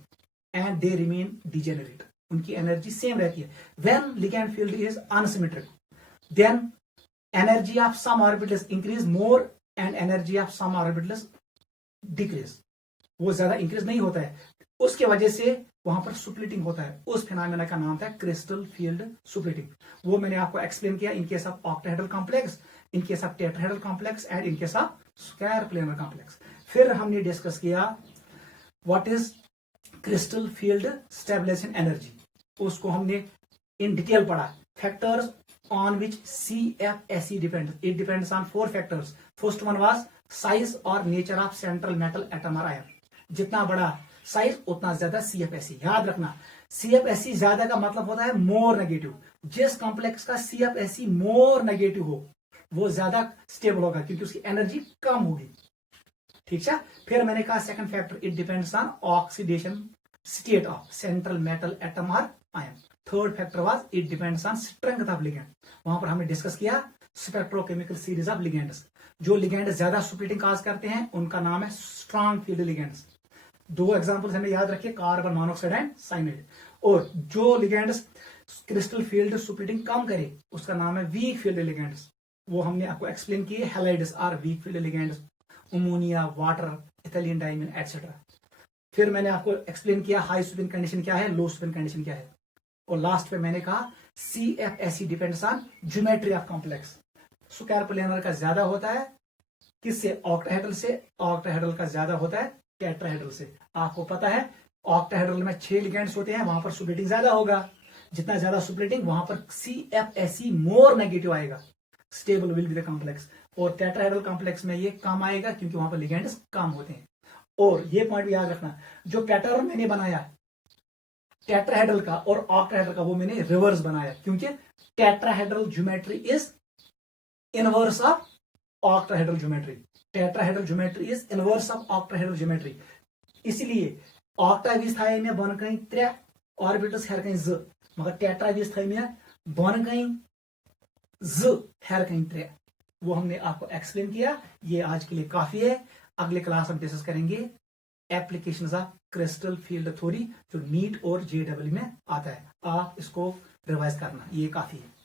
and they remain degenerate, उनकी एनर्जी सेम रहती है। When ligand field is unsymmetric, then energy of some orbitals increase more and energy of some orbitals decrease, वो ज्यादा increase नहीं होता है, उसके वजह से वहां पर सुप्लिटिंग होता है। उस फिनोमेना का नाम था क्रिस्टल फील्ड सुप्लिटिंग। वो मैंने आपको एक्सप्लेन किया in case of octahedral complex, in case of tetrahedral complex and in case of square planar complex. फिर हमने डिस्कस किया what is crystal field stabilization energy, उसको हमने इन डिटेल पढ़ा। Factors on which CFSE depends, it depends on 4 factors. First one was size और nature of central metal atom और ion, जितना बड़ा साइज उतना ज्यादा CFSE। याद रखना, CFSE ज्यादा का मतलब होता है मोर नेगेटिव। जिस कॉम्प्लेक्स का CFSE मोर नेगेटिव हो वो ज्यादा स्टेबल होगा क्योंकि उसकी एनर्जी कम होगी। ठीक है। फिर मैंने कहा second factor, it depends on oxidation state of central metal atom और ion. Third factor was it depends on strength of ligand. वहां पर हमने डिस्कस किया स्पेक्ट्रोकेमिकल सीरीज ऑफ लिगेंड्स। जो लिगेंड ज्यादा सुप्लिटिंग काज करते हैं उनका नाम है स्ट्रॉन्ग फील्ड लिगेंड्स। 2 एग्जांपल्स हमें याद रखिए, कार्बन मोनोऑक्साइड एंड साइनाइड। और जो लिगेंड्स क्रिस्टल फील्ड सुप्लिटिंग कम करे उसका नाम है वीक फील्ड लिगेंड्स। वो हमने आपको एक्सप्लेन किए, halides are weak field ligands, ammonia, water, ethylene diamine etcetera. फिर मैंने आपको एक्सप्लेन किया हाई सुप्लिटिंग कंडीशन क्या है, लो सुप्लिटिंग कंडीशन क्या है। और लास्ट पे मैंने कहा CFSE depends on geometry of complex. Square planar का ज्यादा होता है किससे? ऑक्टाहेड्रल से। ऑक्टाहेड्रल का ज्यादा होता है टेट्राहेड्रल से। आपको पता है ऑक्टाहेड्रल में 6 लिगेंड्स होते हैं, वहां पर सुप्लिटिंग ज्यादा होगा। जितना ज्यादा सुप्लिटिंग वहां पर CFSE मोर नेगेटिव आएगा, stable will be the complex. और टेट्राहेड्रल कॉम्प्लेक्स में ये कम आएगा क्योंकि वहां पर लिगेंड्स कम होते हैं। और ये पॉइंट भी याद रखना, जो पैटर्न मैंने बनाया टेट्राहेड्रल का और ऑक्टाहेड्रल का वो मैंने रिवर्स बनाया क्योंकि tetrahedral geometry is inverse of octahedral geometry. Tetrahedral geometry is inverse of octahedral geometry. इसलिए ऑक्टाविस थाय में बन कहीं 3 ऑर्बिटल्स हेर कहीं 2, मगर टेट्राविस थाय में बन कहीं 2 हेर कहीं 3। वो हमने आपको एक्सप्लेन किया। ये आज के लिए काफी है। अगले क्लास हम डिस्कस करेंगे applications of crystal field theory, जो नीट और JEE में आता है। आप इसको रिवाइज करना, ये काफी है।